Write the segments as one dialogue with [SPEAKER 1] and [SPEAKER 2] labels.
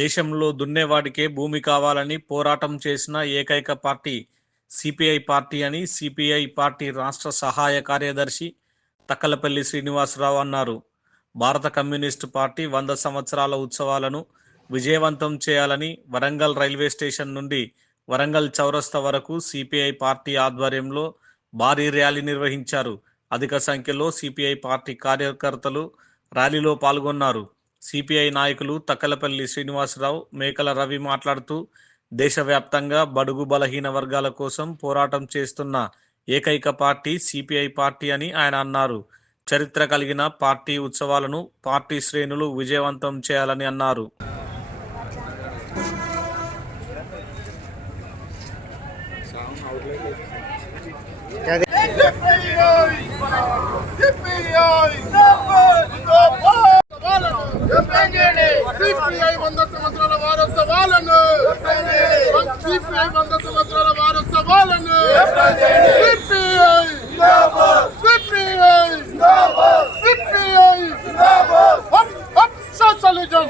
[SPEAKER 1] దేశంలో దున్నేవాడికే భూమి కావాలని పోరాటం చేసిన ఏకైక పార్టీ సిపిఐ పార్టీ అని సిపిఐ పార్టీ రాష్ట్ర సహాయ కార్యదర్శి తక్కలపల్లి శ్రీనివాసరావు అన్నారు. భారత కమ్యూనిస్టు పార్టీ వంద సంవత్సరాల ఉత్సవాలను విజయవంతం చేయాలని వరంగల్ రైల్వే స్టేషన్ నుండి వరంగల్ చౌరస్తా వరకు సిపిఐ పార్టీ ఆధ్వర్యంలో భారీ ర్యాలీ నిర్వహించారు. అధిక సంఖ్యలో సిపిఐ పార్టీ కార్యకర్తలు ర్యాలీలో పాల్గొన్నారు. సిపిఐ నాయకులు తక్కలపల్లి శ్రీనివాసరావు మేకల రవి మాట్లాడుతూ దేశవ్యాప్తంగా బడుగు బలహీన వర్గాల కోసం పోరాటం చేస్తున్న ఏకైక పార్టీ సిపిఐ పార్టీ అని ఆయన అన్నారు. చరిత్ర కలిగిన పార్టీ ఉత్సవాలను పార్టీ శ్రేణులు విజయవంతం చేయాలని అన్నారు.
[SPEAKER 2] CPI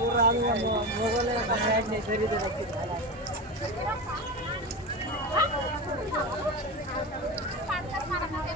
[SPEAKER 2] వారోత్సవాలను ఓరోరి পাঁচটা পাঁচটা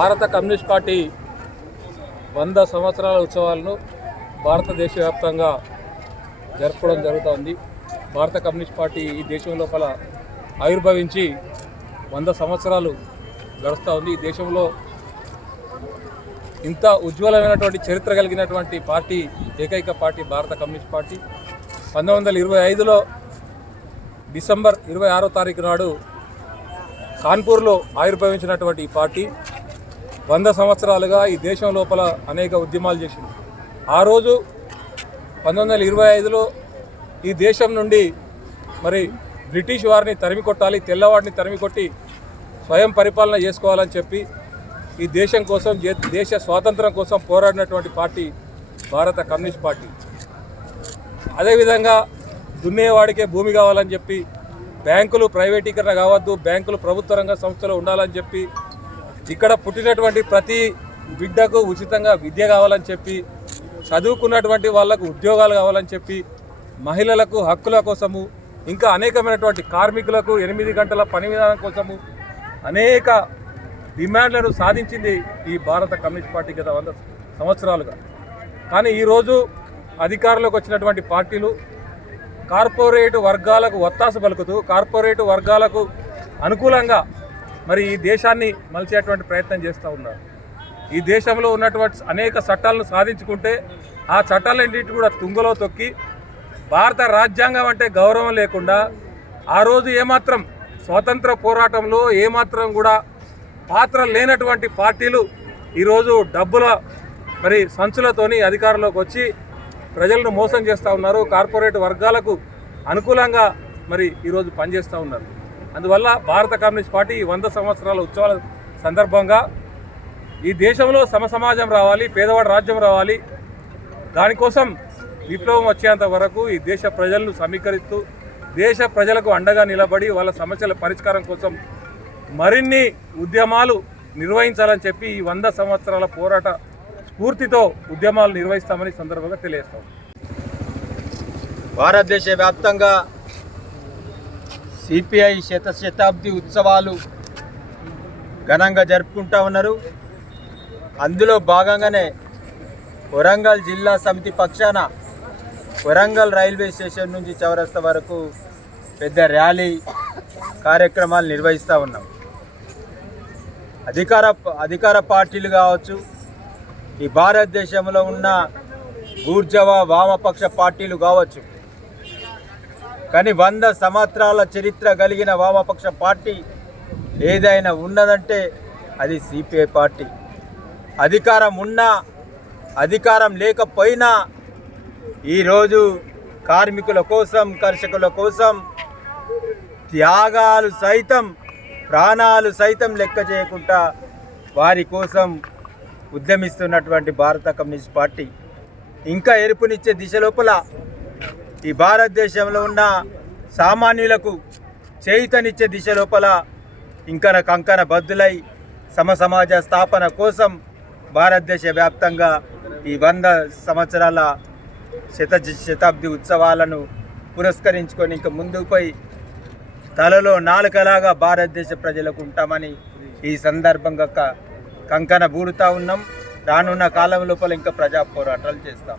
[SPEAKER 3] భారత కమ్యూనిస్ట్ పార్టీ వంద సంవత్సరాల ఉత్సవాలను భారతదేశ వ్యాప్తంగా జరపడం జరుగుతోంది. భారత కమ్యూనిస్ట్ పార్టీ ఈ దేశం లోపల ఆవిర్భవించి వంద సంవత్సరాలు గడుస్తూ ఉంది. ఈ దేశంలో ఇంత ఉజ్వలమైనటువంటి చరిత్ర కలిగినటువంటి పార్టీ ఏకైక పార్టీ భారత కమ్యూనిస్ట్ పార్టీ. పంతొమ్మిది వందల ఇరవై ఐదులో డిసెంబర్ ఇరవై ఆరో తారీఖు నాడు కాన్పూర్లో ఆవిర్భవించినటువంటి ఈ పార్టీ. వంద సంవత్సరాలుగా ఈ దేశం లోపల అనేక ఉద్యమాలు చేసింది. ఆ రోజు పంతొమ్మిది వందల ఇరవై ఐదులో ఈ దేశం నుండి మరి బ్రిటిష్ వారిని తరిమి కొట్టాలి తెల్లవాడిని తరిమి కొట్టి స్వయం పరిపాలన చేసుకోవాలని చెప్పి ఈ దేశం కోసం దేశ స్వాతంత్రం కోసం పోరాడినటువంటి పార్టీ భారత కమ్యూనిస్ట్ పార్టీ. అదేవిధంగా దున్నేవాడికే భూమి కావాలని చెప్పి బ్యాంకులు ప్రైవేటీకరణ కావద్దు బ్యాంకులు ప్రభుత్వ రంగ సంస్థలు ఉండాలని చెప్పి ఇక్కడ పుట్టినటువంటి ప్రతి బిడ్డకు ఉచితంగా విద్య కావాలని చెప్పి చదువుకున్నటువంటి వాళ్ళకు ఉద్యోగాలు కావాలని చెప్పి మహిళలకు హక్కుల కోసము ఇంకా అనేకమైనటువంటి కార్మికులకు ఎనిమిది గంటల పని విధానం కోసము అనేక డిమాండ్లను సాధించింది ఈ భారత కమ్యూనిస్ట్ పార్టీ గత వంద సంవత్సరాలుగా. కానీ ఈరోజు అధికారంలోకి వచ్చినటువంటి పార్టీలు కార్పొరేట్ వర్గాలకు ఒత్తాస పలుకుతూ కార్పొరేట్ వర్గాలకు అనుకూలంగా మరి ఈ దేశాన్ని మలిచేటువంటి ప్రయత్నం చేస్తూ ఉన్నారు. ఈ దేశంలో ఉన్నటువంటి అనేక చట్టాలను సాధించుకుంటే ఆ చట్టాలన్నింటినీ కూడా తుంగలో తొక్కి భారత రాజ్యాంగం అంటే గౌరవం లేకుండా ఆ రోజు ఏమాత్రం స్వాతంత్ర పోరాటంలో ఏమాత్రం కూడా పాత్ర లేనటువంటి పార్టీలు ఈరోజు డబ్బుల మరి సంచులతోని అధికారంలోకి వచ్చి ప్రజలను మోసం చేస్తూ ఉన్నారు. కార్పొరేట్ వర్గాలకు అనుకూలంగా మరి ఈరోజు పనిచేస్తూ ఉన్నారు. అందువల్ల భారత కమ్యూనిస్ట్ పార్టీ ఈ వంద సంవత్సరాల ఉత్సవాల సందర్భంగా ఈ దేశంలో సమసమాజం రావాలి పేదవాడు రాజ్యం రావాలి. దానికోసం విప్లవం వచ్చేంత వరకు ఈ దేశ ప్రజలను సమీకరిస్తూ దేశ ప్రజలకు అండగా నిలబడి వాళ్ళ సమస్యల పరిష్కారం కోసం మరిన్ని ఉద్యమాలు నిర్వహించాలని చెప్పి ఈ వంద సంవత్సరాల పోరాట స్ఫూర్తితో ఉద్యమాలు నిర్వహిస్తామని సందర్భంగా తెలియజేస్తాం.
[SPEAKER 4] భారతదేశ వ్యాప్తంగా సిపిఐ శత శతాబ్ది ఉత్సవాలు ఘనంగా జరుపుకుంటా ఉన్నారు. అందులో భాగంగానే వరంగల్ జిల్లా సమితి పక్షాన వరంగల్ రైల్వే స్టేషన్ నుంచి చౌరస్తా వరకు పెద్ద ర్యాలీ కార్యక్రమాలు నిర్వహిస్తూ ఉన్నాం. అధికార అధికార పార్టీలు కావచ్చు ఈ భారతదేశంలో ఉన్న ఊర్జవ వామపక్ష పార్టీలు కావచ్చు కానీ వంద సంవత్సరాల చరిత్ర కలిగిన వామపక్ష పార్టీ ఏదైనా ఉన్నదంటే అది సిపిఐ పార్టీ. అధికారం ఉన్నా అధికారం లేకపోయినా ఈరోజు కార్మికుల కోసం కర్షకుల కోసం త్యాగాలు సైతం ప్రాణాలు సైతం లెక్క చేయకుండా వారి కోసం ఉద్యమిస్తున్నటువంటి భారత కమ్యూనిస్ట్ పార్టీ. ఇంకా ఎరుపునిచ్చే దిశ లోపల ఈ భారతదేశంలో ఉన్న సామాన్యులకు చేయుతనిచ్చే దిశ లోపల ఇంకన కంకణ బద్దులై సమసమాజ స్థాపన కోసం భారతదేశ వ్యాప్తంగా ఈ వంద సంవత్సరాల శత శతాబ్ది ఉత్సవాలను పురస్కరించుకొని ఇంకా ముందుకు పోయి తలలో నాలుకలాగా భారతదేశ ప్రజలకు ఉంటామని ఈ సందర్భంగా కంకణ బూడుతా ఉన్నాం. రానున్న కాలం లోపల ఇంకా ప్రజా పోరాటాలు చేస్తాం.